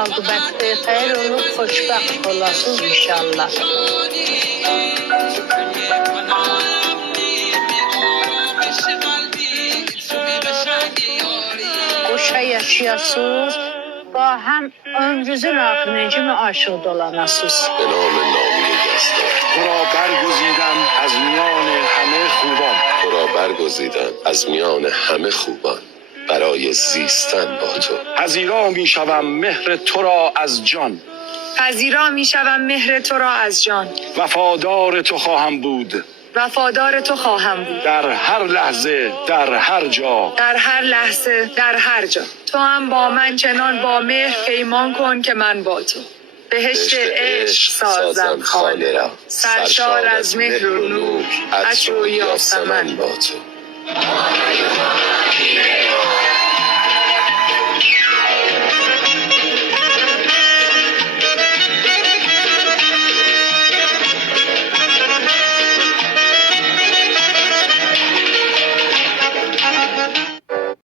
akıbette hayır olup hoşbakt olasınız inşallah. Hoşa yaşayasınız با هم ömrünüzün آخرینci mi aşık dolanasınız. به نام نامی دستان تو را برگزیدم از میان همه خوبان تو را برگزیدم از میان همه خوبان برای زیستن با تو. پذیرا می شوم مهر تو را از جان پذیرا می شوم مهر تو را از جان. وفادار تو خواهم بود وفادار تو خواهم بود. در هر لحظه در هر جا. در هر لحظه در هر جا. تو هم با من چنان با مهر پیمان کن که من با تو. بهشت عشق سازم خانه را سرشار از مهر و نور عطر و یاسمن با تو.